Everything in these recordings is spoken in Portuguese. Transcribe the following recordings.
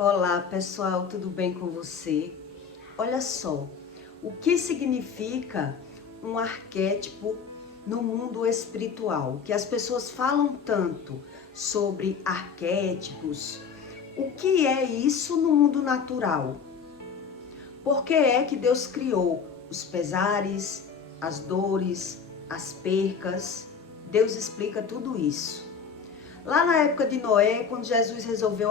Olá pessoal, tudo bem com você? Olha só, o que significa um arquétipo no mundo espiritual? Que as pessoas falam tanto sobre arquétipos. O que é isso no mundo natural? Por que é que Deus criou os pesares, as dores, as percas? Deus explica tudo isso. Lá na época de Noé, quando Deus resolveu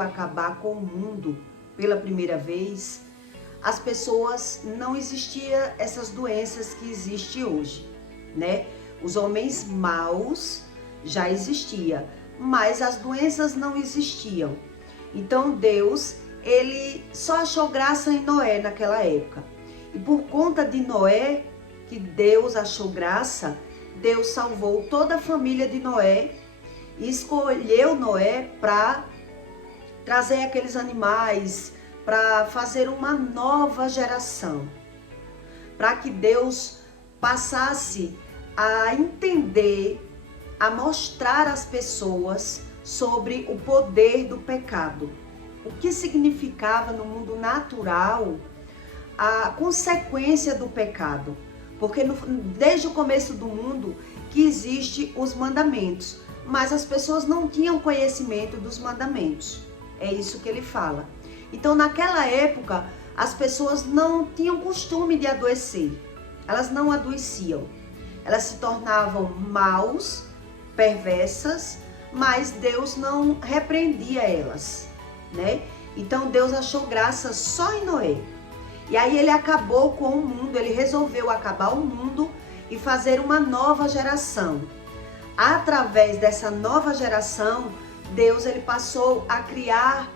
acabar com o mundo pela primeira vez, as pessoas não existiam essas doenças que existem hoje, né? Os homens maus já existiam, mas as doenças não existiam. Então Deus, ele só achou graça em Noé naquela época. E por conta de Noé, que Deus achou graça, Deus salvou toda a família de Noé e escolheu Noé para trazer aqueles animais, para fazer uma nova geração, para que Deus passasse a entender, a mostrar às pessoas sobre o poder do pecado, o que significava no mundo natural a consequência do pecado. Porque desde o começo do mundo que existem os mandamentos, mas as pessoas não tinham conhecimento dos mandamentos. É isso que ele fala. Então naquela época as pessoas não tinham costume de adoecer. Elas não adoeciam. Elas se tornavam maus, perversas, mas Deus não repreendia elas, né? Então Deus achou graça só em Noé. E aí ele acabou com o mundo, ele resolveu acabar o mundo e fazer uma nova geração. Através dessa nova geração, Deus ele passou a criar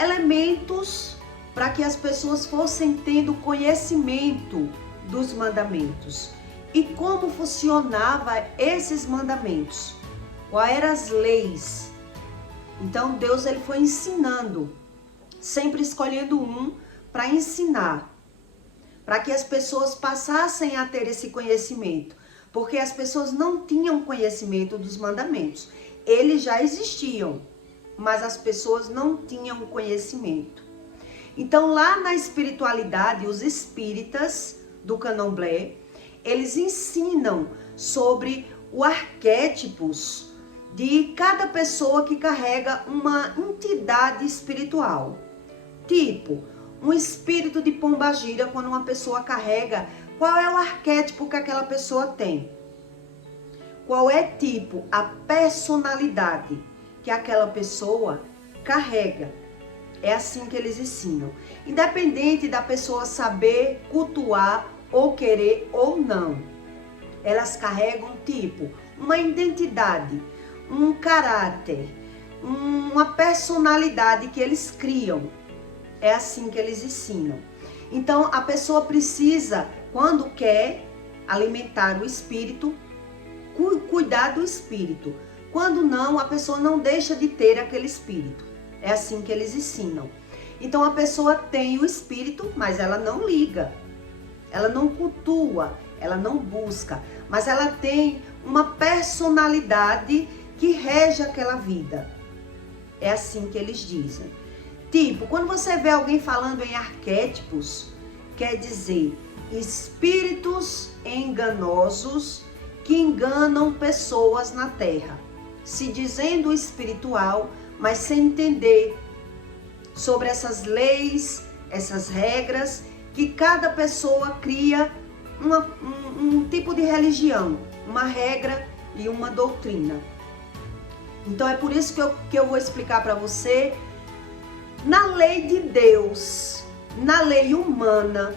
elementos para que as pessoas fossem tendo conhecimento dos mandamentos. E como funcionava esses mandamentos? Quais eram as leis? Então Deus ele foi ensinando, sempre escolhendo um para ensinar, para que as pessoas passassem a ter esse conhecimento, porque as pessoas não tinham conhecimento dos mandamentos. Eles já existiam, mas as pessoas não tinham conhecimento. Então, lá na espiritualidade, os espíritas do Candomblé, eles ensinam sobre os arquétipos de cada pessoa que carrega uma entidade espiritual. Tipo, um espírito de pombagira, quando uma pessoa carrega, qual é o arquétipo que aquela pessoa tem? Qual é tipo a personalidade que aquela pessoa carrega? É assim que eles ensinam. Independente da pessoa saber cultuar ou querer ou não, elas carregam tipo uma identidade, um caráter, uma personalidade que eles criam. É assim que eles ensinam. Então, a pessoa precisa, quando quer alimentar o espírito, cuidar do espírito. Quando não, a pessoa não deixa de ter aquele espírito. É assim que eles ensinam. Então, a pessoa tem o espírito, mas ela não liga. Ela não cultua, ela não busca. Mas ela tem uma personalidade que rege aquela vida. É assim que eles dizem. Tipo, quando você vê alguém falando em arquétipos, quer dizer espíritos enganosos que enganam pessoas na Terra, se dizendo espiritual, mas sem entender sobre essas leis, essas regras, que cada pessoa cria um tipo de religião, uma regra e uma doutrina. Então é por isso que eu vou explicar para você. Na lei de Deus, na lei humana,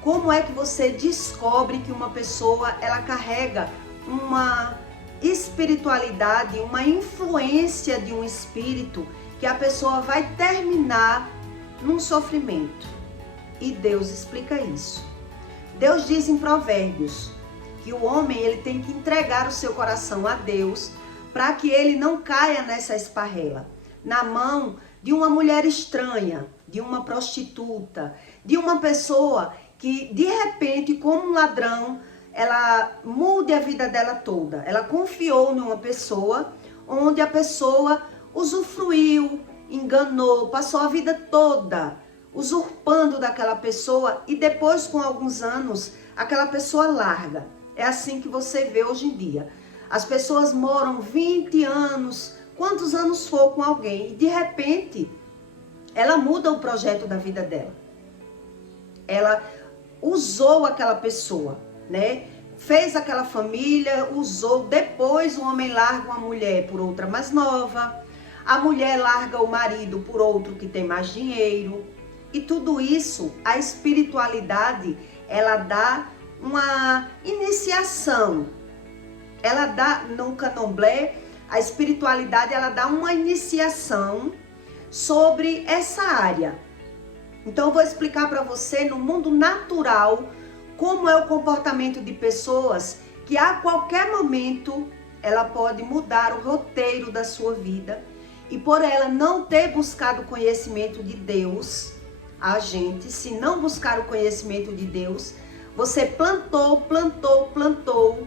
como é que você descobre que uma pessoa ela carrega uma espiritualidade, uma influência de um espírito que a pessoa vai terminar num sofrimento? E Deus explica isso. Deus diz em Provérbios que o homem ele tem que entregar o seu coração a Deus para que ele não caia nessa esparrela, na mão de uma mulher estranha, de uma prostituta, de uma pessoa que de repente, como um ladrão, ela mude a vida dela toda. Ela confiou numa pessoa onde a pessoa usufruiu, enganou, passou a vida toda usurpando daquela pessoa e depois, com alguns anos, aquela pessoa larga. É assim que você vê hoje em dia. As pessoas moram 20 anos, quantos anos for com alguém, e de repente ela muda o projeto da vida dela. Ela usou aquela pessoa, né? Fez aquela família, usou. Depois o homem larga uma mulher por outra mais nova. A mulher larga o marido por outro que tem mais dinheiro. E tudo isso, a espiritualidade, ela dá uma iniciação. Ela dá, no candomblé, a espiritualidade, ela dá uma iniciação sobre essa área. Então eu vou explicar para você no mundo natural como é o comportamento de pessoas que a qualquer momento ela pode mudar o roteiro da sua vida e por ela não ter buscado o conhecimento de Deus, a gente, se não buscar o conhecimento de Deus, você plantou,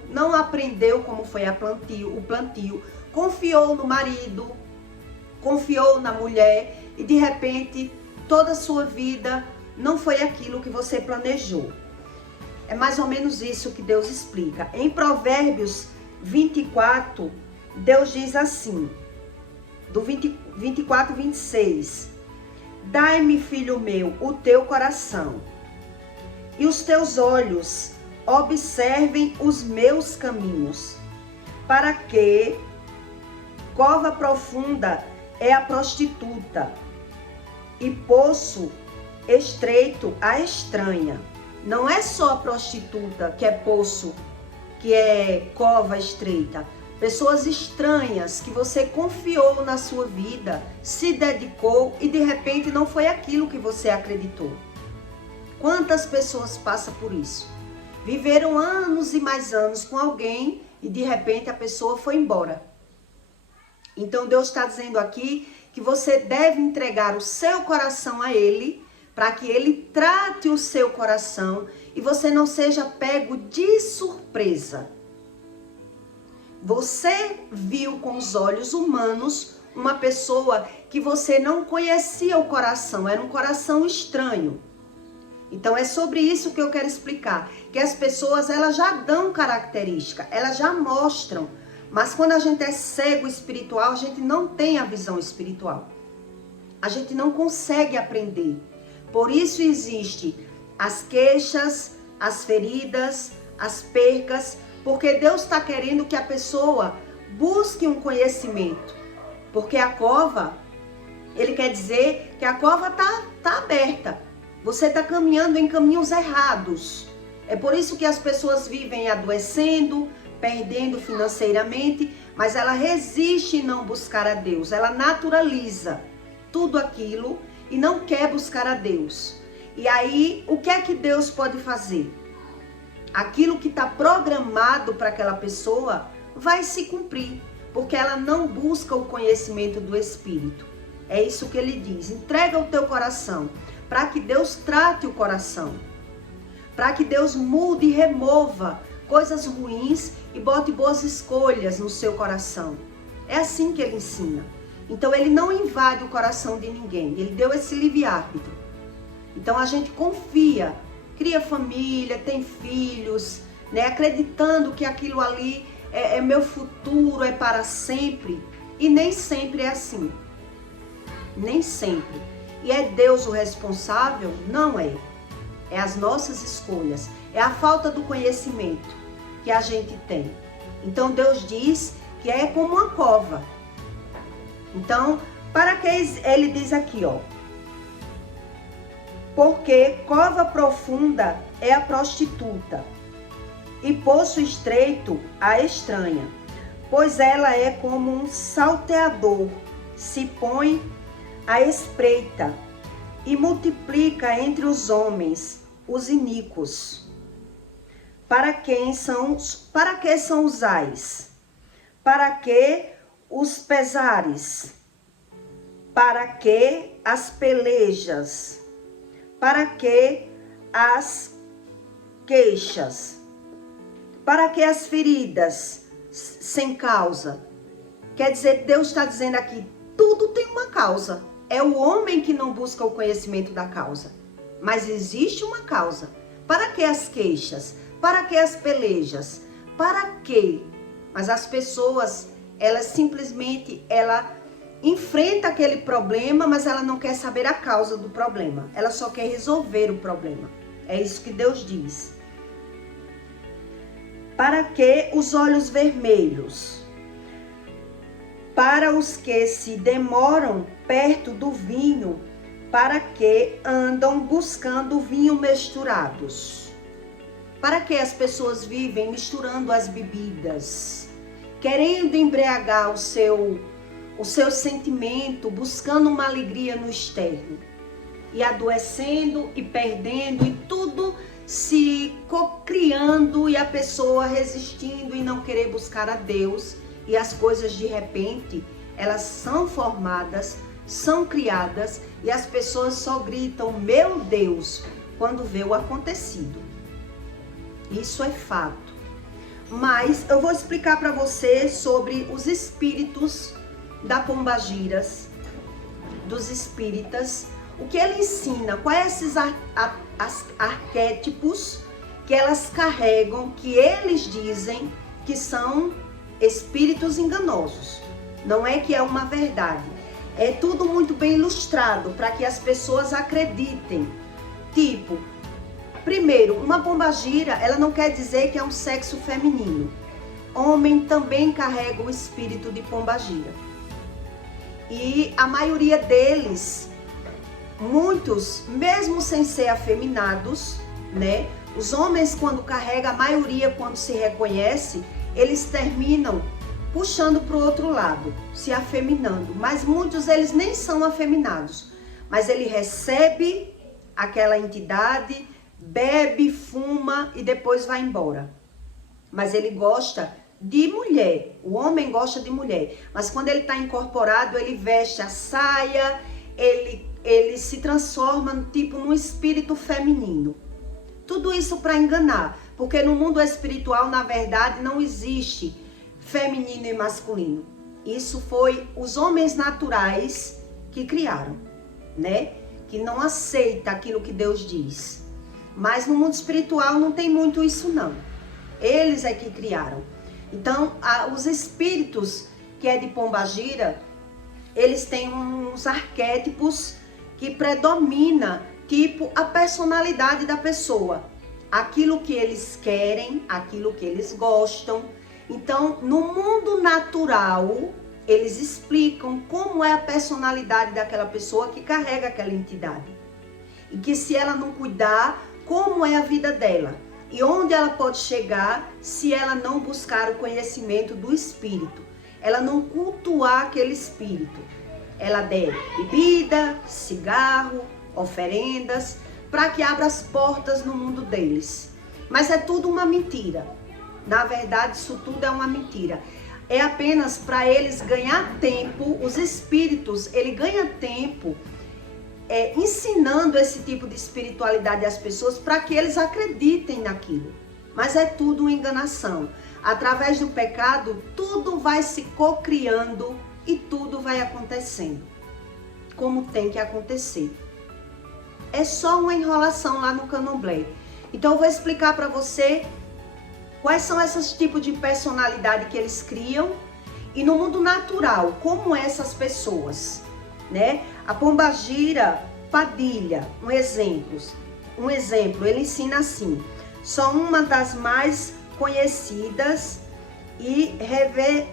não aprendeu como foi o plantio, confiou no marido, confiou na mulher e de repente toda a sua vida não foi aquilo que você planejou. É mais ou menos isso que Deus explica. Em Provérbios 24, Deus diz assim, do 24 e 26, dai-me, filho meu, o teu coração, e os teus olhos observem os meus caminhos, para que cova profunda é a prostituta, e poço estreito a estranha. Não é só a prostituta que é poço, que é cova estreita. Pessoas estranhas que você confiou na sua vida, se dedicou e de repente não foi aquilo que você acreditou. Quantas pessoas passam por isso? Viveram anos e mais anos com alguém e de repente a pessoa foi embora. Então Deus está dizendo aqui que você deve entregar o seu coração a Ele, para que Ele trate o seu coração e você não seja pego de surpresa. Você viu com os olhos humanos uma pessoa que você não conhecia o coração, era um coração estranho. Então é sobre isso que eu quero explicar, que as pessoas elas já dão característica, elas já mostram, mas quando a gente é cego espiritual, a gente não tem a visão espiritual. A gente não consegue aprender. Por isso existe as queixas, as feridas, as percas, porque Deus está querendo que a pessoa busque um conhecimento. Porque a cova, Ele quer dizer que a cova tá aberta. Você está caminhando em caminhos errados. É por isso que as pessoas vivem adoecendo, perdendo financeiramente, mas ela resiste em não buscar a Deus. Ela naturaliza tudo aquilo e não quer buscar a Deus. E aí, o que é que Deus pode fazer? Aquilo que está programado para aquela pessoa vai se cumprir, porque ela não busca o conhecimento do Espírito. É isso que ele diz. Entrega o teu coração, para que Deus trate o coração, para que Deus mude e remova coisas ruins e bote boas escolhas no seu coração. É assim que ele ensina. Então ele não invade o coração de ninguém, ele deu esse livre-arbítrio. Então a gente confia, cria família, tem filhos, né, acreditando que aquilo ali é meu futuro, é para sempre. E nem sempre é assim. Nem sempre. E é Deus o responsável? Não é. É as nossas escolhas. É a falta do conhecimento que a gente tem. Então Deus diz que é como uma cova. Então, para que ele diz aqui, ó. Porque cova profunda é a prostituta, e poço estreito a estranha, pois ela é como um salteador, se põe à espreita e multiplica entre os homens os iníquos. Para que são os ais? Para que os pesares? Para que as pelejas? Para que as queixas? Para que as feridas sem causa? Quer dizer, Deus está dizendo aqui, tudo tem uma causa. é o homem que não busca o conhecimento da causa. Mas existe uma causa. Para que as queixas? Para que as pelejas? Para quê? Mas as pessoas, elas simplesmente, ela enfrenta aquele problema, mas ela não quer saber a causa do problema. Ela só quer resolver o problema. É isso que Deus diz. Para que os olhos vermelhos? Para os que se demoram perto do vinho, para que andam buscando vinho misturados. Para que as pessoas vivem misturando as bebidas, querendo embriagar o seu sentimento, buscando uma alegria no externo, e adoecendo e perdendo, e tudo se cocriando, e a pessoa resistindo e não querer buscar a Deus, e as coisas de repente, elas são formadas, são criadas, e as pessoas só gritam, meu Deus, quando vê o acontecido. Isso é fato. Mas eu vou explicar para você sobre os espíritos da pombagiras, dos espíritas, o que ele ensina, quais esses arquétipos que elas carregam, que eles dizem que são espíritos enganosos. Não é que é uma verdade. É tudo muito bem ilustrado para que as pessoas acreditem. Tipo, primeiro, uma pombagira, ela não quer dizer que é um sexo feminino. Homem também carrega o espírito de pombagira. E a maioria deles, muitos, mesmo sem ser afeminados, né? Os homens, quando carregam, a maioria, quando se reconhece, eles terminam puxando para o outro lado, se afeminando. Mas muitos, eles nem são afeminados. Mas ele recebe aquela entidade, bebe, fuma e depois vai embora. Mas ele gosta de mulher. O homem gosta de mulher. Mas quando ele está incorporado, ele veste a saia, ele se transforma tipo num espírito feminino. Tudo isso para enganar, porque no mundo espiritual, na verdade, não existe feminino e masculino. Isso foi os homens naturais que criaram, né? Que não aceita aquilo que Deus diz. Mas no mundo espiritual não tem muito isso não. Eles é que criaram. Então, os espíritos que é de pombagira, eles têm uns arquétipos que predomina, tipo, a personalidade da pessoa. Aquilo que eles querem, aquilo que eles gostam. Então, no mundo natural, eles explicam como é a personalidade daquela pessoa que carrega aquela entidade. E que se ela não cuidar, como é a vida dela. E onde ela pode chegar se ela não buscar o conhecimento do espírito. Ela não cultuar aquele espírito. Ela der bebida, cigarro, oferendas, para que abra as portas no mundo deles. Mas é tudo uma mentira. Na verdade, isso tudo é uma mentira. É apenas para eles ganhar tempo, os espíritos, ele ganha tempo ensinando esse tipo de espiritualidade às pessoas para que eles acreditem naquilo. Mas é tudo uma enganação. Através do pecado, tudo vai se cocriando e tudo vai acontecendo como tem que acontecer. É só uma enrolação lá no candomblé. Então eu vou explicar para você quais são esses tipos de personalidade que eles criam e no mundo natural, como essas pessoas, né? A pombagira Padilha, um exemplo, ele ensina assim: só uma das mais conhecidas e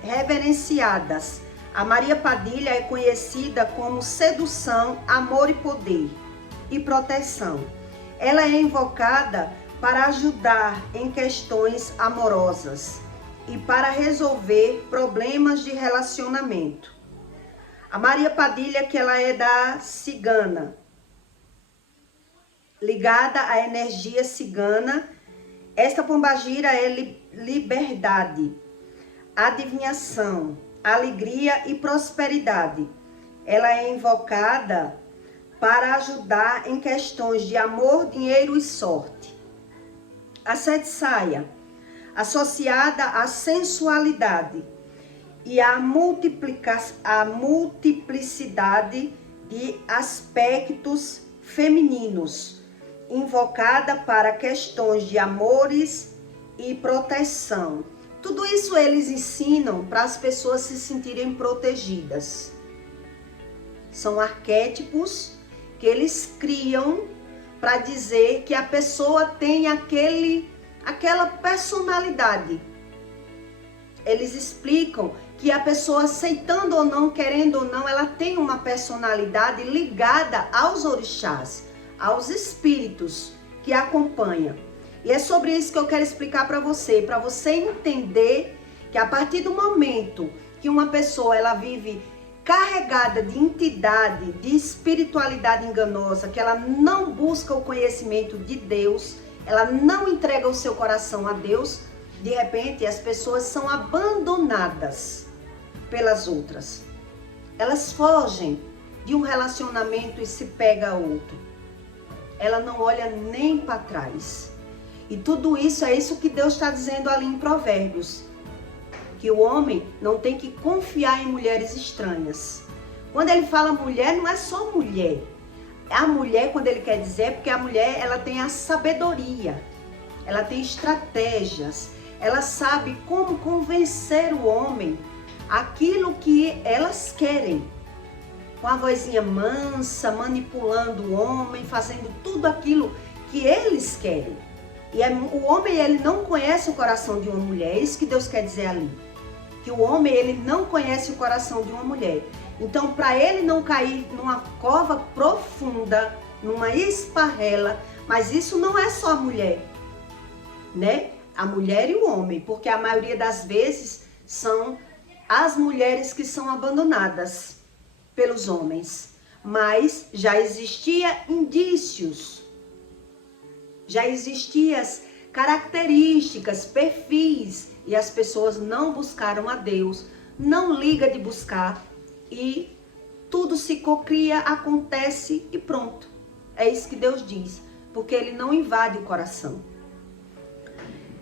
reverenciadas. A Maria Padilha é conhecida como sedução, amor e poder e proteção. Ela é invocada para ajudar em questões amorosas e para resolver problemas de relacionamento. A Maria Padilha, que ela é da cigana, ligada à energia cigana. Esta pombagira é liberdade, adivinhação, alegria e prosperidade. Ela é invocada para ajudar em questões de amor, dinheiro e sorte. A sete saia, associada à sensualidade e à multiplicidade de aspectos femininos, invocada para questões de amores e proteção. Tudo isso eles ensinam para as pessoas se sentirem protegidas. São arquétipos que eles criam para dizer que a pessoa tem aquela personalidade. Eles explicam que a pessoa, aceitando ou não, querendo ou não, ela tem uma personalidade ligada aos orixás, aos espíritos que a acompanham. E é sobre isso que eu quero explicar para você entender que a partir do momento que uma pessoa ela vive carregada de entidade, de espiritualidade enganosa, que ela não busca o conhecimento de Deus, ela não entrega o seu coração a Deus, de repente as pessoas são abandonadas pelas outras. Elas fogem de um relacionamento e se pega a outro. Ela não olha nem para trás. E tudo isso é isso que Deus está dizendo ali em Provérbios. Que o homem não tem que confiar em mulheres estranhas. Quando ele fala mulher, não é só mulher. A mulher, quando ele quer dizer, é porque a mulher ela tem a sabedoria. Ela tem estratégias. Ela sabe como convencer o homem aquilo que elas querem. Com a vozinha mansa, manipulando o homem, fazendo tudo aquilo que eles querem. E o homem, ele não conhece o coração de uma mulher. É isso que Deus quer dizer ali. Que o homem, ele não conhece o coração de uma mulher. Então, para ele não cair numa cova profunda, numa esparrela, mas isso não é só a mulher, né? A mulher e o homem, porque a maioria das vezes são as mulheres que são abandonadas pelos homens. Mas já existia indícios, já existiam características, perfis, e as pessoas não buscaram a Deus, não liga de buscar, e tudo se cocria, acontece e pronto. É isso que Deus diz, porque Ele não invade o coração.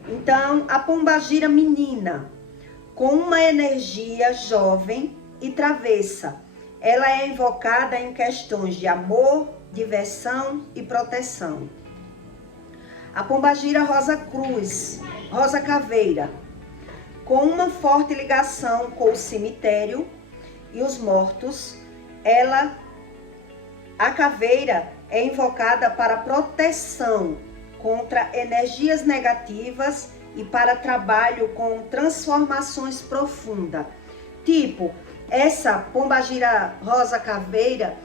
Então, a pombagira menina, com uma energia jovem e travessa, ela é invocada em questões de amor, diversão e proteção. A pombagira rosa cruz, rosa caveira, com uma forte ligação com o cemitério e os mortos, a caveira é invocada para proteção contra energias negativas e para trabalho com transformações profundas. Tipo, essa pombagira rosa caveira,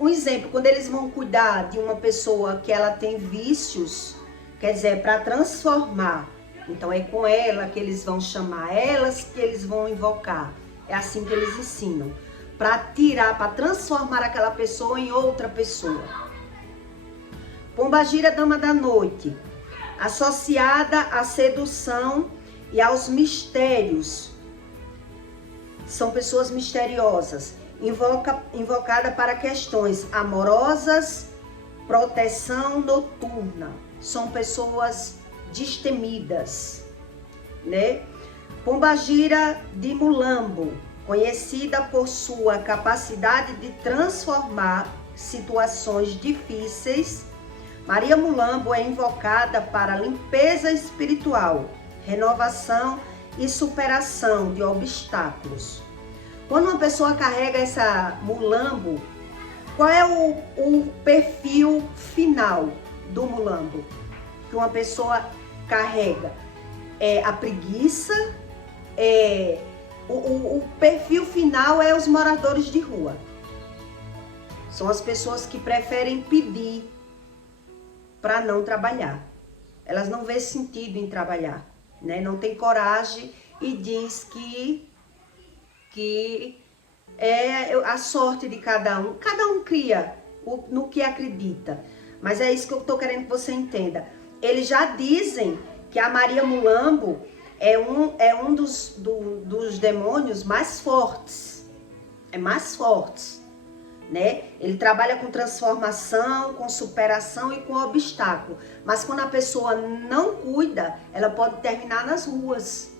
um exemplo, quando eles vão cuidar de uma pessoa que ela tem vícios, quer dizer, para transformar. Então é com ela que eles vão chamar, elas que eles vão invocar. É assim que eles ensinam. Para tirar, para transformar aquela pessoa em outra pessoa. Pombagira dama da noite, associada à sedução e aos mistérios. São pessoas misteriosas, invocada para questões amorosas, proteção noturna. São pessoas destemidas, né? Pombagira de Mulambo, conhecida por sua capacidade de transformar situações difíceis. Maria Mulambo é invocada para limpeza espiritual, renovação e superação de obstáculos. Quando uma pessoa carrega essa Mulambo, qual é o perfil final do Mulambo que uma pessoa carrega? É a preguiça, o perfil final é os moradores de rua. São as pessoas que preferem pedir para não trabalhar. Elas não vêem sentido em trabalhar, né? Não tem coragem e diz que é a sorte de cada um. Cada um cria no que acredita. Mas é isso que eu estou querendo que você entenda. Eles já dizem que a Maria Mulambo é um dos demônios mais fortes. É mais fortes, né? Ele trabalha com transformação, com superação e com obstáculo. Mas quando a pessoa não cuida, ela pode terminar nas ruas.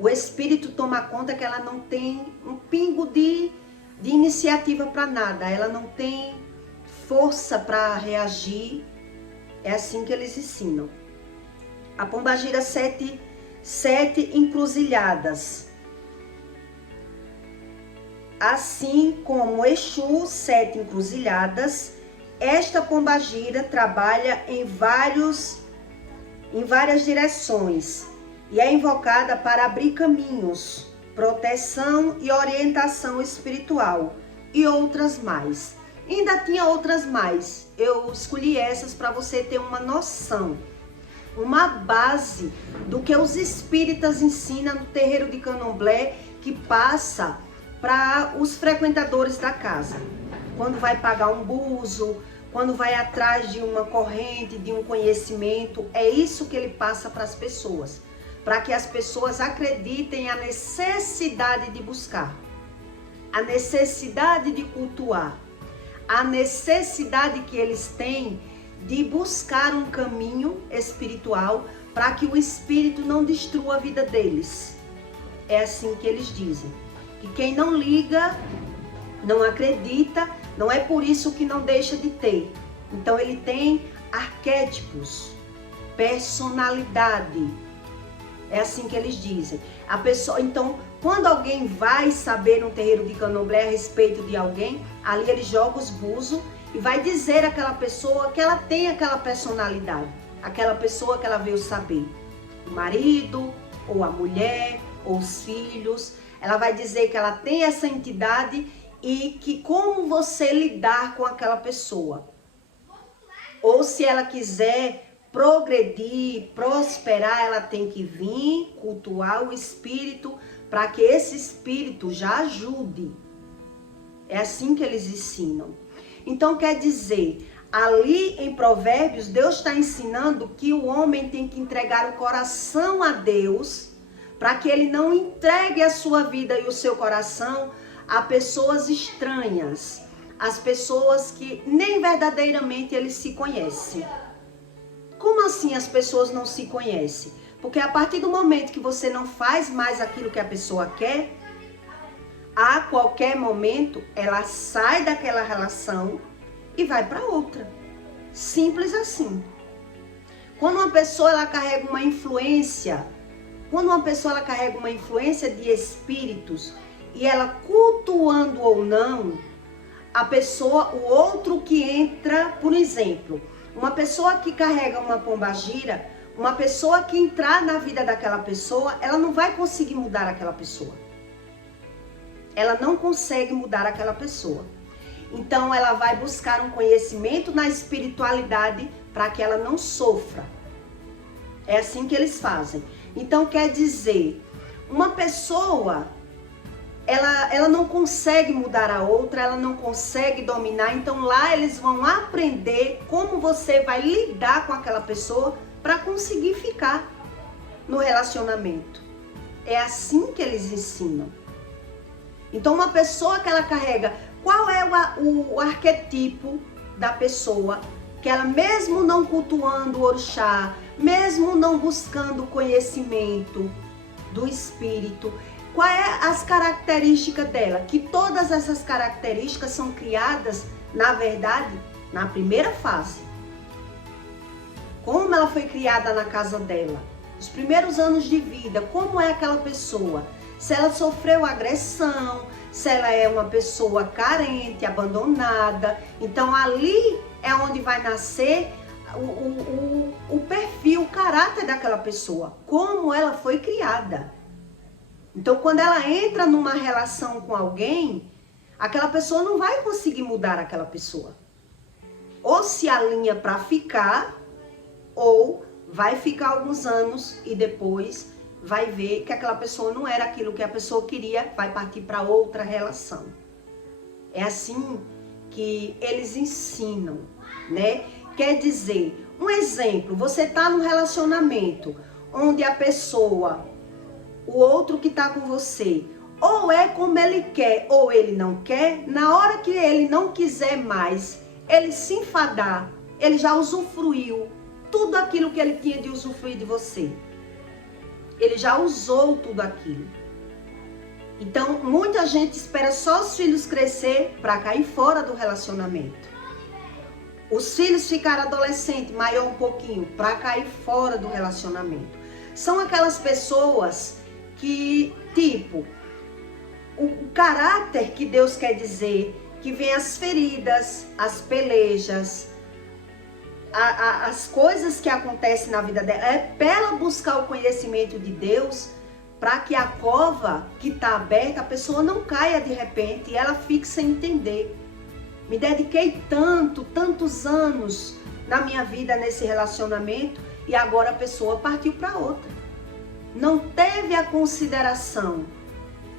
o espírito toma conta que ela não tem um pingo de iniciativa para nada, ela não tem força para reagir. É assim que eles ensinam. A pombagira 7 encruzilhadas. Assim como Exu 7 encruzilhadas, esta pombagira trabalha em várias direções e é invocada para abrir caminhos, proteção e orientação espiritual e outras mais. Ainda tinha outras mais, eu escolhi essas para você ter uma noção, uma base do que os espíritas ensinam no terreiro de Candomblé, que passa para os frequentadores da casa. Quando vai pagar um buzo, quando vai atrás de uma corrente, de um conhecimento, é isso que ele passa para as pessoas, para que as pessoas acreditem a necessidade de buscar, a necessidade de cultuar, a necessidade que eles têm de buscar um caminho espiritual para que o espírito não destrua a vida deles. É assim que eles dizem. Que quem não liga, não acredita, não é por isso que não deixa de ter. Então ele tem arquétipos, personalidade. É assim que eles dizem. A pessoa, então, quando alguém vai saber no terreiro de Candomblé a respeito de alguém, ali ele joga os búzios e vai dizer àquela pessoa que ela tem aquela personalidade, aquela pessoa que ela veio saber. O marido, ou a mulher, ou os filhos. Ela vai dizer que ela tem essa entidade e que como você lidar com aquela pessoa. Ou se ela quiser progredir, prosperar, ela tem que vir cultuar o espírito para que esse espírito já ajude. É assim que eles ensinam. Então quer dizer, ali em Provérbios, Deus está ensinando que o homem tem que entregar o coração a Deus, para que ele não entregue a sua vida e o seu coração a pessoas estranhas, as pessoas que nem verdadeiramente eles se conhecem. Como assim as pessoas não se conhecem? Porque a partir do momento que você não faz mais aquilo que a pessoa quer, a qualquer momento ela sai daquela relação e vai para outra. Simples assim. Quando uma pessoa ela carrega uma influência, de espíritos e ela cultuando ou não, a pessoa, o outro que entra, por exemplo, uma pessoa que carrega uma pombagira, uma pessoa que entrar na vida daquela pessoa, ela não vai conseguir mudar aquela pessoa. Ela não consegue mudar aquela pessoa. Então ela vai buscar um conhecimento na espiritualidade para que ela não sofra. É assim que eles fazem. Então quer dizer, uma pessoa, ela não consegue mudar a outra, ela não consegue dominar. Então lá eles vão aprender como você vai lidar com aquela pessoa para conseguir ficar no relacionamento. É assim que eles ensinam. Então uma pessoa que ela carrega, qual é o arquetipo da pessoa que ela mesmo não cultuando o orixá, mesmo não buscando conhecimento do espírito, quais é as características dela? Que todas essas características são criadas, na verdade, na primeira fase. Como ela foi criada na casa dela, os primeiros anos de vida, como é aquela pessoa? Se ela sofreu agressão, se ela é uma pessoa carente, abandonada. Então ali é onde vai nascer o perfil, o caráter daquela pessoa, como ela foi criada. Então quando ela entra numa relação com alguém, aquela pessoa não vai conseguir mudar aquela pessoa. Ou se alinha para ficar, ou vai ficar alguns anos e depois vai ver que aquela pessoa não era aquilo que a pessoa queria, vai partir para outra relação. É assim que eles ensinam, né? Quer dizer, um exemplo, você está num relacionamento onde a pessoa, o outro que está com você, ou é como ele quer ou ele não quer, na hora que ele não quiser mais, ele se enfadar, ele já usufruiu tudo aquilo que ele tinha de usufruir de você. ele já usou tudo aquilo. Então, muita gente espera só os filhos crescer para cair fora do relacionamento. Os filhos ficarem adolescentes, maior um pouquinho, para cair fora do relacionamento. São aquelas pessoas que, tipo, o caráter que Deus quer dizer, que vem as feridas, as pelejas, as coisas que acontecem na vida dela, é para ela buscar o conhecimento de Deus, para que a cova que está aberta, a pessoa não caia de repente e ela fique sem entender. Me dediquei tantos anos na minha vida nesse relacionamento e agora a pessoa partiu para outra. Não teve a consideração.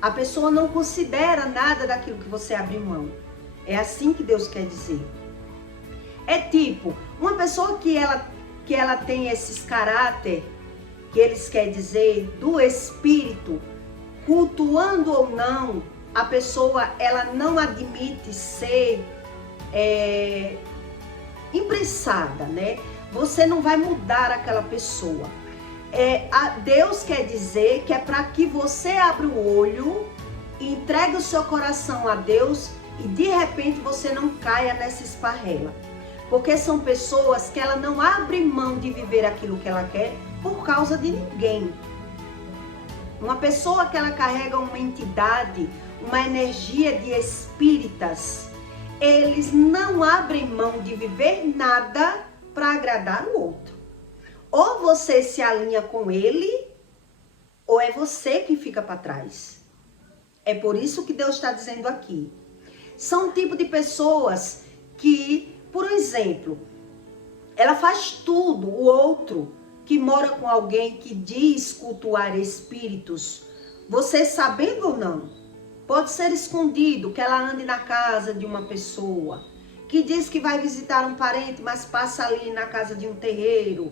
A pessoa não considera nada daquilo que você abriu mão. É assim que Deus quer dizer. É tipo, uma pessoa que ela tem esses caráter, que eles querem dizer, do espírito, cultuando ou não, a pessoa ela não admite ser imprensada, né? Você não vai mudar aquela pessoa. Deus quer dizer que é para que você abra o olho, entregue o seu coração a Deus e de repente você não caia nessa esparrela. Porque são pessoas que ela não abre mão de viver aquilo que ela quer por causa de ninguém. Uma pessoa que ela carrega uma entidade, uma energia de espíritas, eles não abrem mão de viver nada para agradar o outro. Ou você se alinha com ele, ou é você que fica para trás. É por isso que Deus está dizendo aqui. São um tipo de pessoas que, por exemplo, ela faz tudo, o outro que mora com alguém que diz cultuar espíritos, você sabendo ou não, pode ser escondido que ela ande na casa de uma pessoa, que diz que vai visitar um parente, mas passa ali na casa de um terreiro,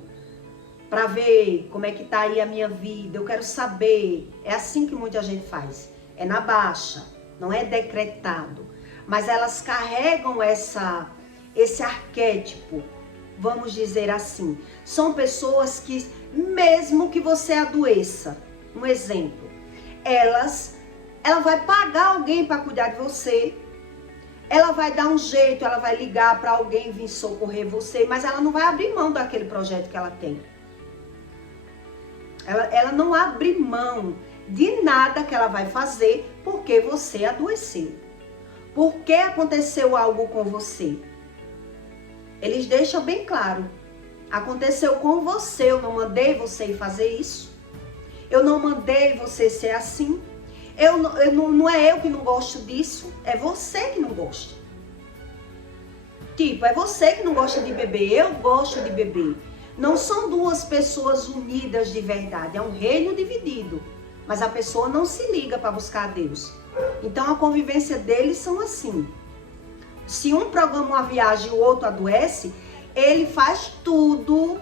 para ver como é que tá aí a minha vida, eu quero saber. É assim que muita gente faz, é na baixa, não é decretado, mas elas carregam esse arquétipo, vamos dizer assim. São pessoas que, mesmo que você adoeça, um exemplo, ela vai pagar alguém para cuidar de você, ela vai dar um jeito, ela vai ligar para alguém vir socorrer você, mas ela não vai abrir mão daquele projeto que ela tem. Ela não abre mão de nada que ela vai fazer porque você adoeceu. Porque aconteceu algo com você. Eles deixam bem claro. Aconteceu com você, eu não mandei você fazer isso. Eu não mandei você ser assim. Não é eu que não gosto disso, é você que não gosta. Tipo, é você que não gosta de beber, eu gosto de beber. Não são duas pessoas unidas de verdade, é um reino dividido. Mas a pessoa não se liga para buscar a Deus. Então a convivência deles são assim. Se um programa uma viagem e o outro adoece, ele faz tudo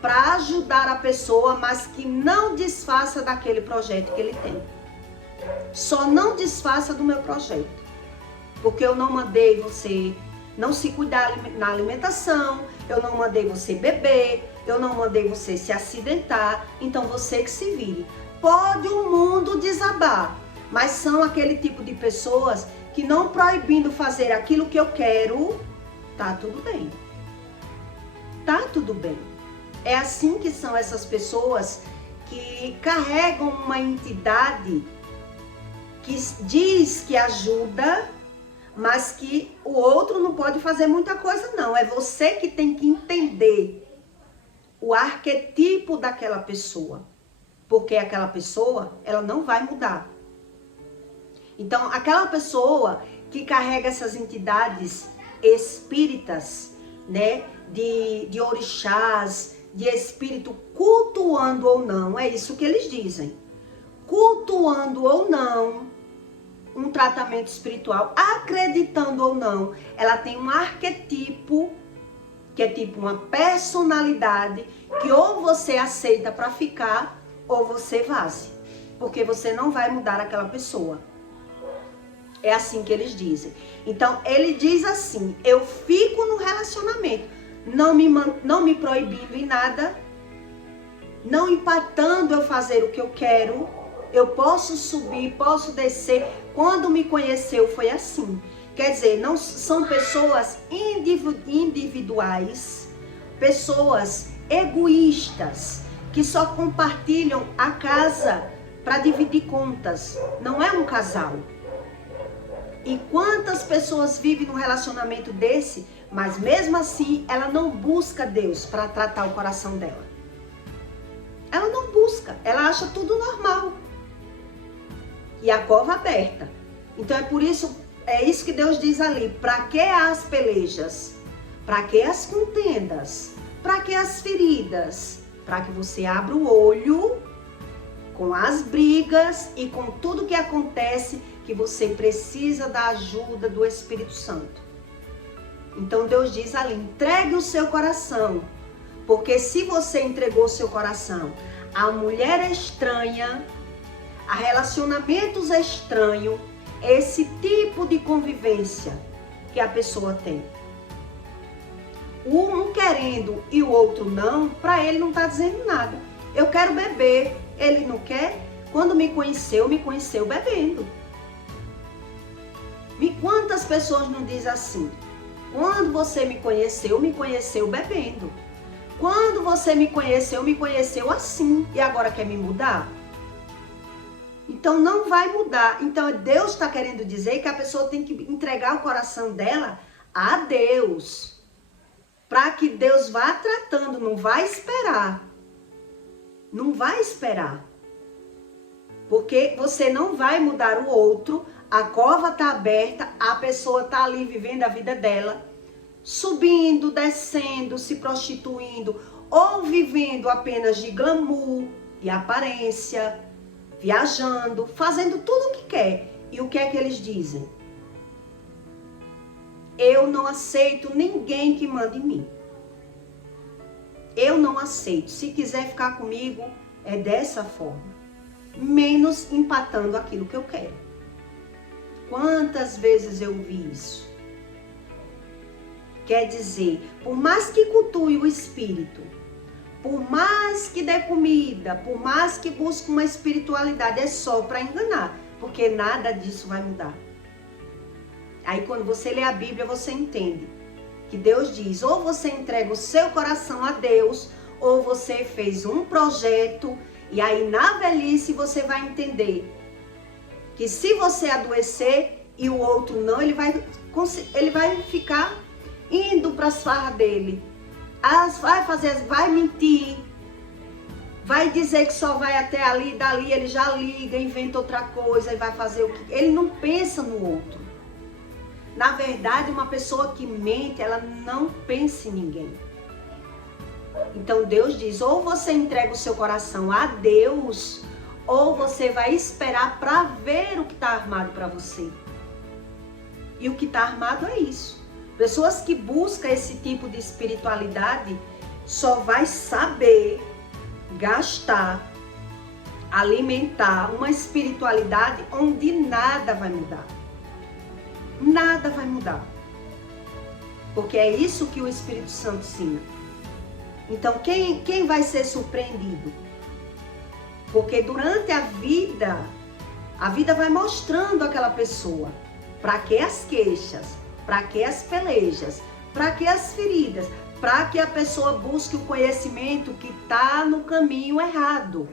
para ajudar a pessoa, mas que não desfaça daquele projeto que ele tem. Só não desfaça do meu projeto. Porque eu não mandei você não se cuidar na alimentação, eu não mandei você beber, eu não mandei você se acidentar, então você que se vire. Pode o mundo desabar, mas são aquele tipo de pessoas que não proibindo fazer aquilo que eu quero, tá tudo bem. Tá tudo bem. É assim que são essas pessoas que carregam uma entidade que diz que ajuda, mas que o outro não pode fazer muita coisa não. É você que tem que entender o arquetipo daquela pessoa. Porque aquela pessoa, ela não vai mudar. Então, aquela pessoa que carrega essas entidades espíritas, né, de orixás, de espírito, cultuando ou não, é isso que eles dizem. Cultuando ou não um tratamento espiritual, acreditando ou não, ela tem um arquetipo, que é tipo uma personalidade, que ou você aceita para ficar, ou você vaze. Porque você não vai mudar aquela pessoa. É assim que eles dizem. Então, ele diz assim, eu fico no relacionamento, não me proibindo em nada, não empatando eu fazer o que eu quero. Eu posso subir, posso descer. Quando me conheceu foi assim. Quer dizer, não são pessoas individuais, pessoas egoístas, que só compartilham a casa para dividir contas. Não é um casal. E quantas pessoas vivem num relacionamento desse, mas mesmo assim ela não busca Deus para tratar o coração dela. Ela não busca, ela acha tudo normal. E a cova aberta. Então é isso que Deus diz ali. Para que as pelejas? Para que as contendas? Para que as feridas? Para que você abra o olho com as brigas e com tudo que acontece, que você precisa da ajuda do Espírito Santo. Então Deus diz ali, entregue o seu coração. Porque se você entregou o seu coração a mulher estranha, a relacionamentos estranhos, esse tipo de convivência que a pessoa tem. Um querendo e o outro não, para ele não está dizendo nada. Eu quero beber, ele não quer. Quando me conheceu bebendo. E quantas pessoas não dizem assim? Quando você me conheceu bebendo. Quando você me conheceu assim. E agora quer me mudar? Então não vai mudar. Então Deus está querendo dizer que a pessoa tem que entregar o coração dela a Deus. Para que Deus vá tratando, não vai esperar. Não vai esperar. Porque você não vai mudar o outro, a cova está aberta, a pessoa está ali vivendo a vida dela, subindo, descendo, se prostituindo, ou vivendo apenas de glamour e aparência, viajando, fazendo tudo o que quer. E o que é que eles dizem? Eu não aceito ninguém que mande em mim. Eu não aceito. Se quiser ficar comigo, é dessa forma. Menos empatando aquilo que eu quero. Quantas vezes eu vi isso? Quer dizer, por mais que cultue o espírito, por mais que dê comida, por mais que busque uma espiritualidade, é só para enganar, porque nada disso vai mudar. Aí quando você lê a Bíblia, você entende que Deus diz, ou você entrega o seu coração a Deus, ou você fez um projeto, e aí na velhice você vai entender que se você adoecer e o outro não, ele vai ficar indo para as farras dele. Vai mentir, vai dizer que só vai até ali, dali ele já liga, inventa outra coisa e vai fazer o que... Ele não pensa no outro. Na verdade, uma pessoa que mente, ela não pensa em ninguém. Então Deus diz, ou você entrega o seu coração a Deus, ou você vai esperar para ver o que está armado para você. E o que está armado é isso. Pessoas que buscam esse tipo de espiritualidade só vai saber gastar, alimentar uma espiritualidade onde nada vai mudar. Nada vai mudar. Porque é isso que o Espírito Santo ensina. Então, quem vai ser surpreendido? Porque durante a vida vai mostrando aquela pessoa. Para que as queixas? Para que as pelejas? Para que as feridas? Para que a pessoa busque o conhecimento que está no caminho errado.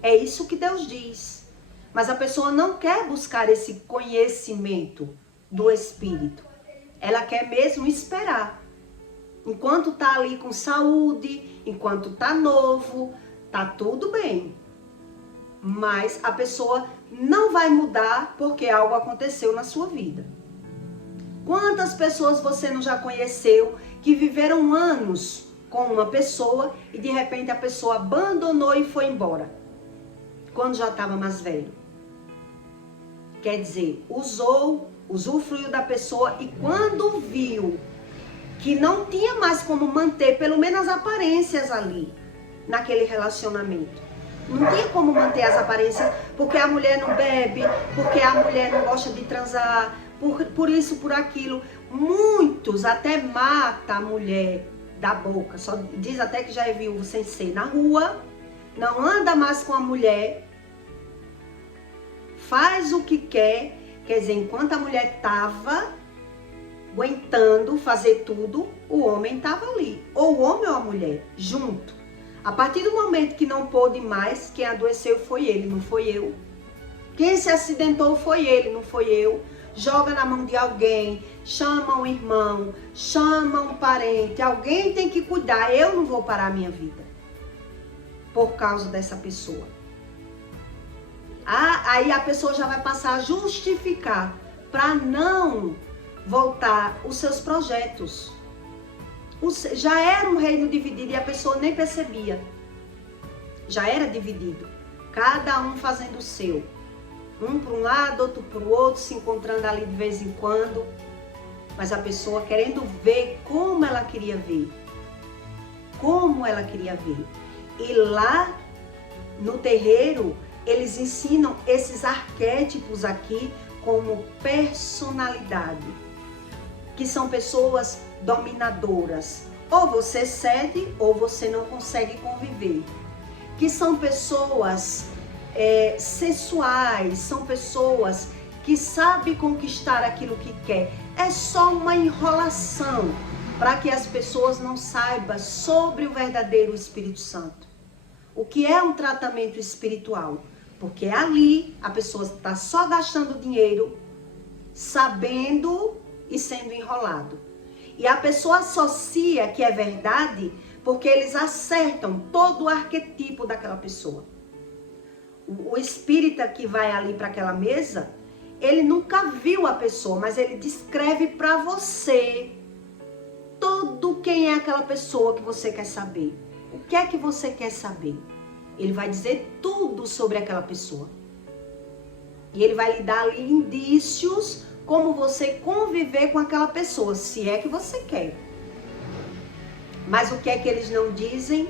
É isso que Deus diz. Mas a pessoa não quer buscar esse conhecimento do Espírito. Ela quer mesmo esperar. Enquanto tá ali com saúde, enquanto tá novo, tá tudo bem. Mas a pessoa não vai mudar porque algo aconteceu na sua vida. Quantas pessoas você não já conheceu que viveram anos com uma pessoa e de repente a pessoa abandonou e foi embora, quando já estava mais velho? Quer dizer, usufruiu da pessoa e quando viu que não tinha mais como manter pelo menos as aparências ali, naquele relacionamento. Não tinha como manter as aparências porque a mulher não bebe, porque a mulher não gosta de transar, por isso, por aquilo. Muitos até matam a mulher da boca, só diz até que já é viúvo sem ser na rua, não anda mais com a mulher, faz o que quer. Quer dizer, enquanto a mulher estava aguentando fazer tudo, o homem estava ali. Ou o homem ou a mulher, junto. A partir do momento que não pôde mais, quem adoeceu foi ele, não foi eu. Quem se acidentou foi ele, não foi eu. Joga na mão de alguém, chama um irmão, chama um parente. Alguém tem que cuidar, eu não vou parar a minha vida por causa dessa pessoa. Aí a pessoa já vai passar a justificar para não voltar os seus projetos. Já era um reino dividido e a pessoa nem percebia. Já era dividido. Cada um fazendo o seu. Um para um lado, outro para o outro, se encontrando ali de vez em quando. Mas a pessoa querendo ver como ela queria ver. Como ela queria ver. E lá no terreiro, eles ensinam esses arquétipos aqui como personalidade. Que são pessoas dominadoras. Ou você cede ou você não consegue conviver. Que são pessoas sensuais, são pessoas que sabem conquistar aquilo que quer. É só uma enrolação para que as pessoas não saibam sobre o verdadeiro Espírito Santo. O que é um tratamento espiritual? Porque ali a pessoa está só gastando dinheiro, sabendo e sendo enrolado. E a pessoa associa que é verdade porque eles acertam todo o arquetipo daquela pessoa. O espírita que vai ali para aquela mesa, ele nunca viu a pessoa, mas ele descreve para você todo quem é aquela pessoa que você quer saber. O que é que você quer saber? Ele vai dizer tudo sobre aquela pessoa. E ele vai lhe dar ali indícios como você conviver com aquela pessoa, se é que você quer. Mas o que é que eles não dizem?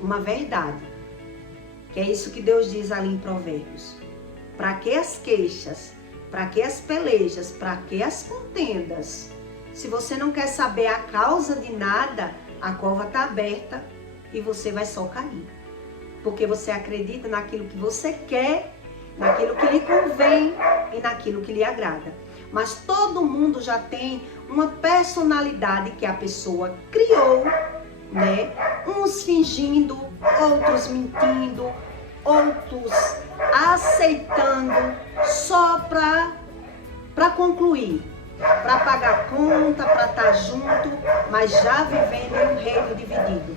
Uma verdade. Que é isso que Deus diz ali em Provérbios. Para que as queixas? Para que as pelejas? Para que as contendas? Se você não quer saber a causa de nada, a cova está aberta e você vai só cair. Porque você acredita naquilo que você quer, naquilo que lhe convém e naquilo que lhe agrada. Mas todo mundo já tem uma personalidade que a pessoa criou, né? Uns fingindo, outros mentindo, outros aceitando só para concluir, para pagar conta, para estar junto, mas já vivendo em um reino dividido.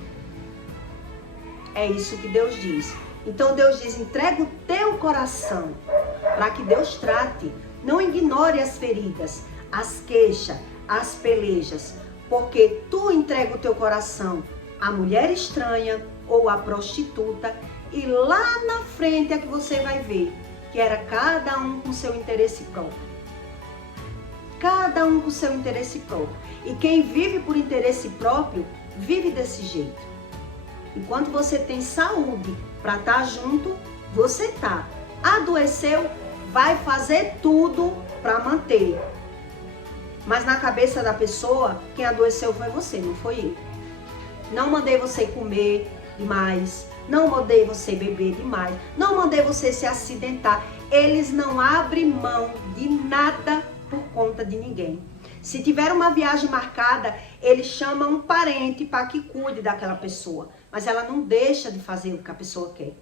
É isso que Deus diz. Então Deus diz, entrega o teu coração para que Deus trate. Não ignore as feridas, as queixas, as pelejas, porque tu entrega o teu coração à mulher estranha ou à prostituta e lá na frente é que você vai ver que era cada um com seu interesse próprio. Cada um com seu interesse próprio. E quem vive por interesse próprio, vive desse jeito. Enquanto você tem saúde para estar junto, você tá. Adoeceu, vai fazer tudo para manter. Mas na cabeça da pessoa, quem adoeceu foi você, não foi ele. Não mandei você comer demais, não mandei você beber demais, não mandei você se acidentar. Eles não abrem mão de nada por conta de ninguém. Se tiver uma viagem marcada, ele chama um parente para que cuide daquela pessoa. Mas ela não deixa de fazer o que a pessoa quer.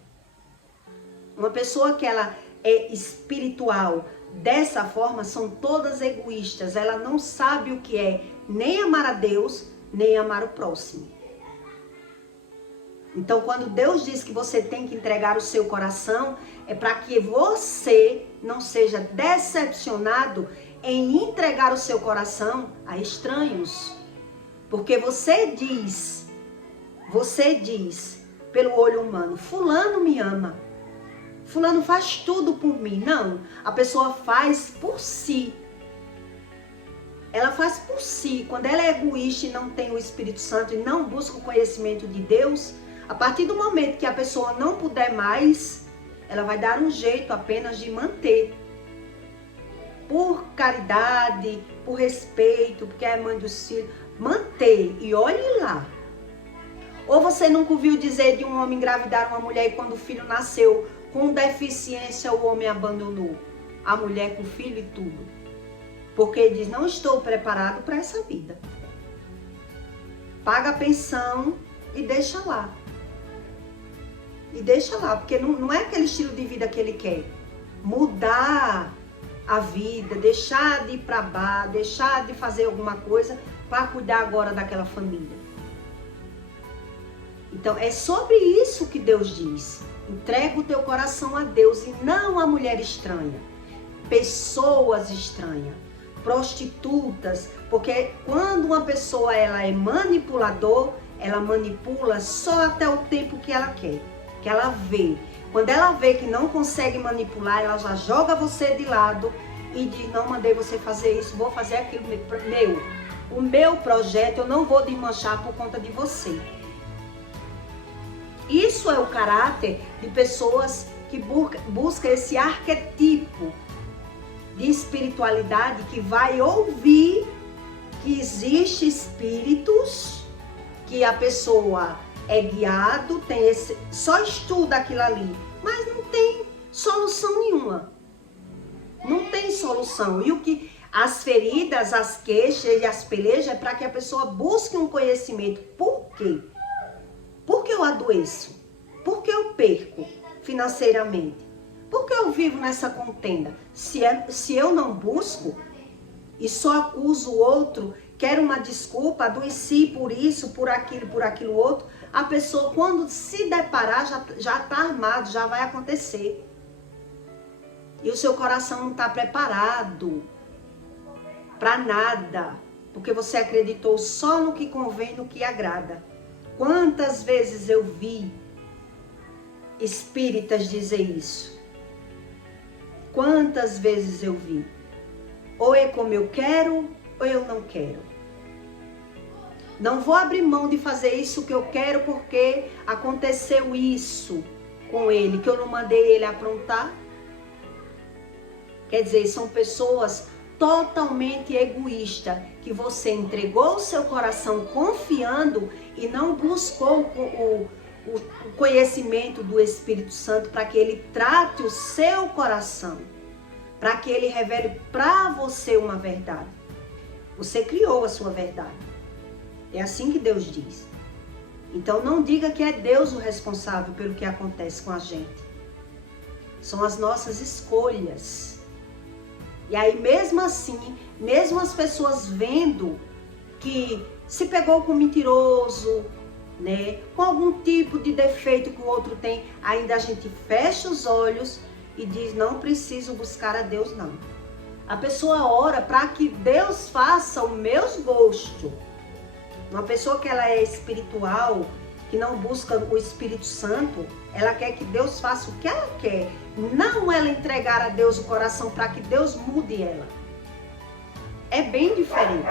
Uma pessoa que ela é espiritual, dessa forma, são todas egoístas. Ela não sabe o que é nem amar a Deus, nem amar o próximo. Então, quando Deus diz que você tem que entregar o seu coração, é para que você não seja decepcionado em entregar o seu coração a estranhos. Porque você diz pelo olho humano, fulano me ama, fulano faz tudo por mim. Não, a pessoa faz por si. Ela faz por si. Quando ela é egoísta e não tem o Espírito Santo e não busca o conhecimento de Deus, a partir do momento que a pessoa não puder mais, ela vai dar um jeito apenas de manter. Por caridade, por respeito, porque é mãe dos filhos. Manter. E olhe lá. Ou você nunca ouviu dizer de um homem engravidar uma mulher e quando o filho nasceu com deficiência o homem abandonou a mulher com o filho e tudo? Porque ele diz, não estou preparado para essa vida. Paga a pensão e deixa lá. E deixa lá, porque não é aquele estilo de vida que ele quer. Mudar a vida, deixar de ir para bar, deixar de fazer alguma coisa para cuidar agora daquela família. Então, é sobre isso que Deus diz. Entrega o teu coração a Deus e não a mulher estranha. Pessoas estranhas, prostitutas, porque quando uma pessoa ela é manipulador, ela manipula só até o tempo que ela quer, que ela vê. Quando ela vê que não consegue manipular, ela já joga você de lado e diz, não mandei você fazer isso, vou fazer aquilo meu. O meu projeto eu não vou desmanchar por conta de você. Isso é o caráter de pessoas que buscam esse arquetipo de espiritualidade que vai ouvir que existem espíritos, que a pessoa é guiado, só estuda aquilo ali, mas não tem solução nenhuma. Não tem solução. E o que as feridas, as queixas e as pelejas é para que a pessoa busque um conhecimento. Por quê? Por que eu adoeço? Por que eu perco financeiramente? Por que eu vivo nessa contenda? Se eu não busco e só acuso o outro, quero uma desculpa, adoeci por isso, por aquilo outro, a pessoa quando se deparar já está armado, já vai acontecer. E o seu coração não está preparado para nada, porque você acreditou só no que convém, no que agrada. Quantas vezes eu vi espíritas dizer isso? Quantas vezes eu vi? Ou é como eu quero, ou eu não quero. Não vou abrir mão de fazer isso que eu quero porque aconteceu isso com ele, que eu não mandei ele aprontar. Quer dizer, são pessoas totalmente egoístas, que você entregou o seu coração confiando e não buscou o conhecimento do Espírito Santo para que ele trate o seu coração, para que ele revele para você uma verdade. Você criou a sua verdade. É assim que Deus diz. Então não diga que é Deus o responsável pelo que acontece com a gente. São as nossas escolhas. E aí mesmo assim, mesmo as pessoas vendo que se pegou com um mentiroso, né, com algum tipo de defeito que o outro tem, ainda a gente fecha os olhos e diz, não preciso buscar a Deus não. A pessoa ora para que Deus faça o meu gosto. Uma pessoa que ela é espiritual, que não busca o Espírito Santo, ela quer que Deus faça o que ela quer. Não ela entregar a Deus o coração para que Deus mude ela. É bem diferente.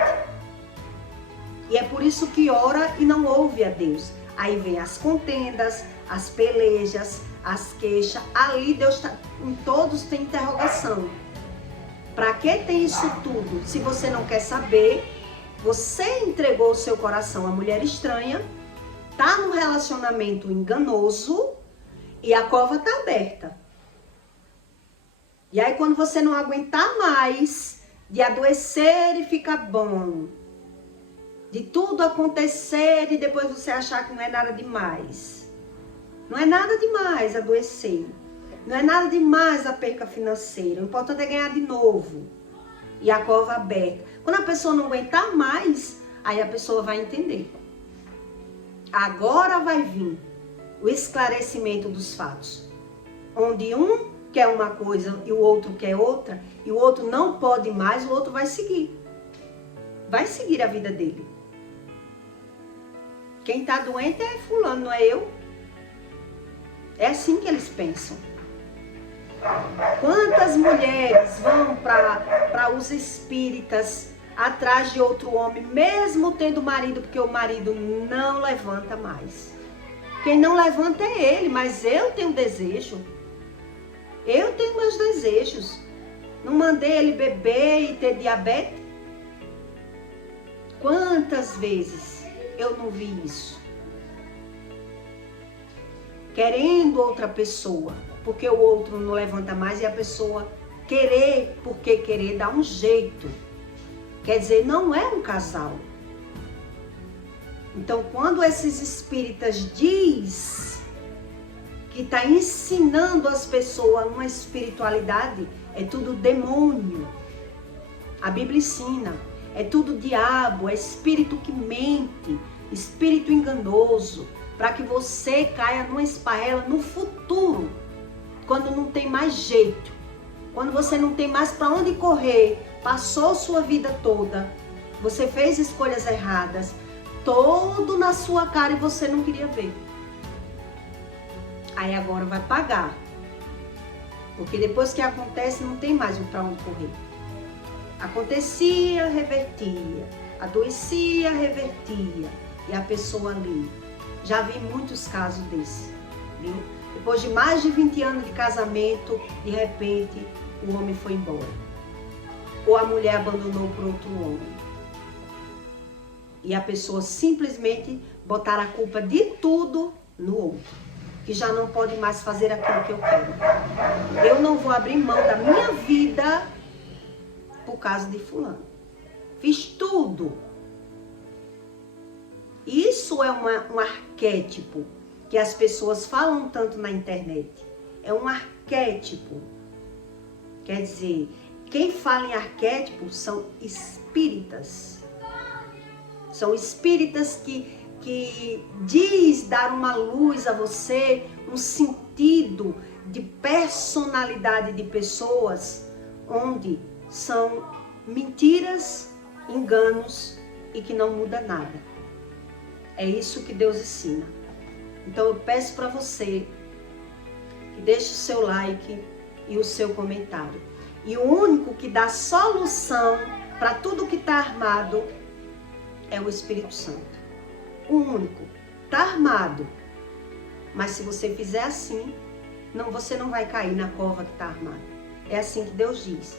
E é por isso que ora e não ouve a Deus. Aí vem as contendas, as pelejas, as queixas. Ali Deus em todos tem interrogação. Para que tem isso tudo? Se você não quer saber, você entregou o seu coração à mulher estranha, tá num relacionamento enganoso e a cova tá aberta. E aí quando você não aguentar mais de adoecer e ficar bom, de tudo acontecer e depois você achar que não é nada demais. Não é nada demais adoecer. Não é nada demais a perca financeira. O importante é ganhar de novo. E a cova aberta. Quando a pessoa não aguentar mais, aí a pessoa vai entender. Agora vai vir o esclarecimento dos fatos. Onde um quer uma coisa e o outro quer outra, e o outro não pode mais, o outro vai seguir. Vai seguir a vida dele. Quem está doente é fulano, não é eu. É assim que eles pensam. Quantas mulheres vão para os espíritas atrás de outro homem, mesmo tendo marido, porque o marido não levanta mais. Quem não levanta é ele, mas eu tenho desejo. Eu tenho meus desejos. Não mandei ele beber e ter diabetes? Quantas vezes eu não vi isso? querendo outra pessoa, porque o outro não levanta mais, e a pessoa querer, porque querer dá um jeito. Quer dizer, não é um casal. Então, quando esses espíritas diz que está ensinando as pessoas uma espiritualidade, é tudo demônio. A Bíblia ensina, é tudo diabo, é espírito que mente, espírito enganoso, para que você caia numa esparrela no futuro, quando não tem mais jeito, quando você não tem mais para onde correr, passou sua vida toda, você fez escolhas erradas, todo na sua cara e você não queria ver. Aí agora vai pagar. Porque depois que acontece, não tem mais para onde correr. Acontecia, revertia. Adoecia, revertia. E a pessoa ali. Já vi muitos casos desses, viu? Depois de mais de 20 anos de casamento, de repente, o homem foi embora. Ou a mulher abandonou por outro homem. E a pessoa simplesmente botar a culpa de tudo no outro, que já não pode mais fazer aquilo que eu quero. Eu não vou abrir mão da minha vida por causa de fulano. Fiz tudo. Isso é um arquétipo que as pessoas falam tanto na internet. É um arquétipo. Quer dizer, quem fala em arquétipo são espíritas. São espíritas que diz dar uma luz a você, um sentido de personalidade de pessoas, onde são mentiras, enganos e que não muda nada. É isso que Deus ensina. Então eu peço para você que deixe o seu like e o seu comentário. E o único que dá solução para tudo que está armado é o Espírito Santo. O único. Está armado. Mas se você fizer assim, você não vai cair na cova que está armada. É assim que Deus diz.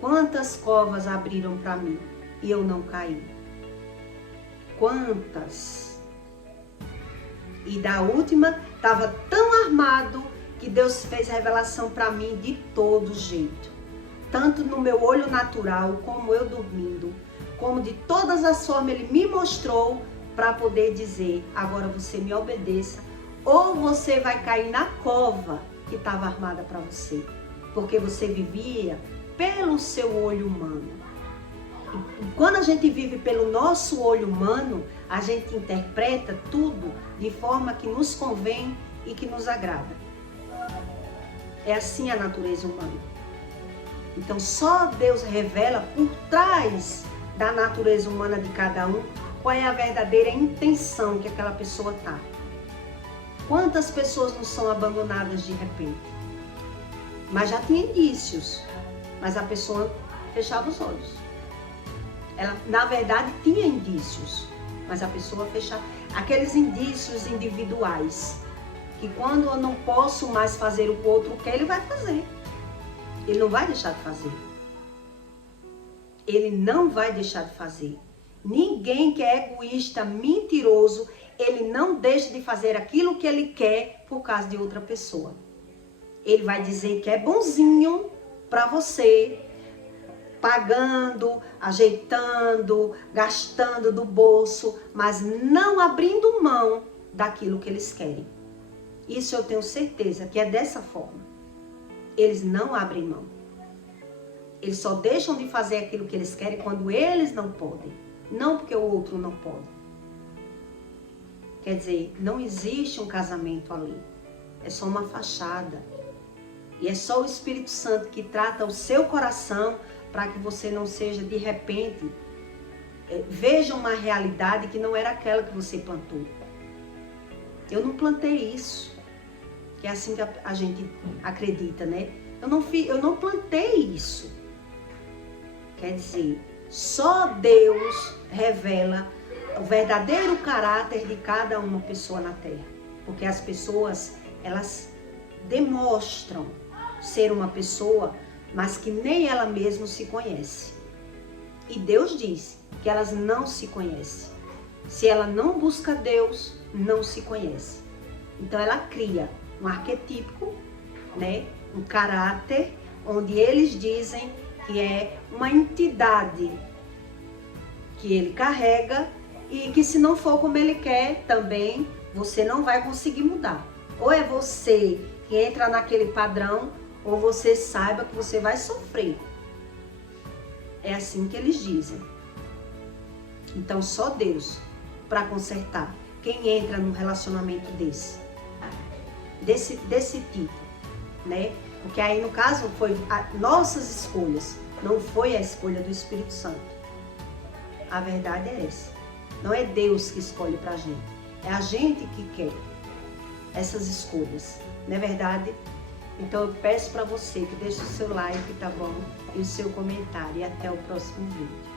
Quantas covas abriram para mim e eu não caí? Quantas? E da última, estava tão armado que Deus fez revelação para mim de todo jeito. Tanto no meu olho natural, como eu dormindo, como de todas as formas Ele me mostrou para poder dizer, agora você me obedeça, ou você vai cair na cova que estava armada para você, porque você vivia pelo seu olho humano. E quando a gente vive pelo nosso olho humano, a gente interpreta tudo de forma que nos convém e que nos agrada. É assim a natureza humana. Então só Deus revela por trás da natureza humana de cada um qual é a verdadeira intenção que aquela pessoa está. Quantas pessoas não são abandonadas de repente? Mas já tinha indícios, mas a pessoa fechava os olhos. Ela, na verdade, tinha indícios, mas a pessoa fechava. Aqueles indícios individuais, que quando eu não posso mais fazer o que o outro quer, ele vai fazer. Ele não vai deixar de fazer. Ele não vai deixar de fazer. Ninguém que é egoísta, mentiroso, ele não deixa de fazer aquilo que ele quer por causa de outra pessoa. Ele vai dizer que é bonzinho para você, pagando, ajeitando, gastando do bolso, mas não abrindo mão daquilo que eles querem. Isso eu tenho certeza que é dessa forma. Eles não abrem mão. Eles só deixam de fazer aquilo que eles querem quando eles não podem. Não porque o outro não pode. Quer dizer, não existe um casamento ali. É só uma fachada. E é só o Espírito Santo que trata o seu coração para que você não seja, de repente, veja uma realidade que não era aquela que você plantou. Eu não plantei isso. Que é assim que a gente acredita, né? Eu não plantei isso. Quer dizer, só Deus revela o verdadeiro caráter de cada uma pessoa na Terra. Porque as pessoas, elas demonstram ser uma pessoa, mas que nem ela mesma se conhece. E Deus diz que elas não se conhecem. Se ela não busca Deus, não se conhece. Então ela cria um arquetípico, né? Um caráter, onde eles dizem que é uma entidade que ele carrega e que se não for como ele quer, também você não vai conseguir mudar. Ou é você que entra naquele padrão, ou você saiba que você vai sofrer. É assim que eles dizem. Então só Deus para consertar quem entra num relacionamento desse tipo, né? Porque aí no caso foi nossas escolhas, não foi a escolha do Espírito Santo. A verdade é essa. Não é Deus que escolhe pra gente, é a gente que quer essas escolhas, não é verdade? Então eu peço para você que deixe o seu like, tá bom? E o seu comentário. E até o próximo vídeo.